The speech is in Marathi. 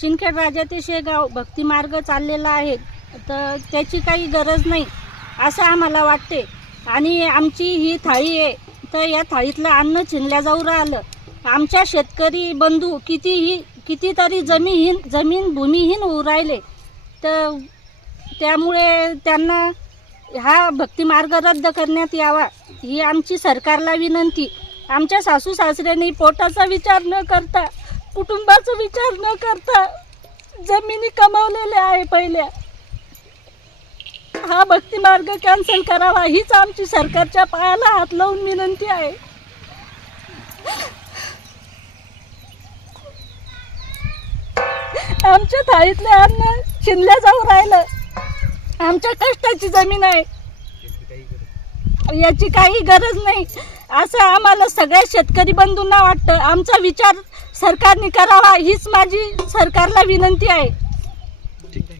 शिंदखेड राजा ते शेगाव भक्ती मार्ग चाललेला आहे. तर त्याची काही गरज नाही असं आम्हाला वाटते. आणि आमची ही थाळी आहे तर या थाळीतलं अन्न छिनल्या जाऊ राहिलं. आमच्या शेतकरी बंधू कितीही कितीतरी जमीहीन जमीन भूमिहीन होऊ राहिले. तर त्यामुळे त्यांना हा भक्तिमार्ग रद्द करण्यात यावा ही आमची सरकारला विनंती. आमच्या सासू सासऱ्यांनी पोटाचा विचार न करता कुटुंबाचा विचार न करता जमिनी कमावलेल्या आहे पहिल्या. हा भक्तिमार्ग कॅन्सल करावा हीच आमची सरकारच्या पायाला हात लावून विनंती आहे. आमच्या थाळीतले अन्न शिनल्या जाऊ राहिलं. आमच्या कष्टाची जमीन आहे. याची काही गरज नाही. असं आम्हाला सगळ्या शेतकरी बंधूंना वाटतं. आमचा विचार सरकारने करावा हीच माझी सरकारला विनंती आहे.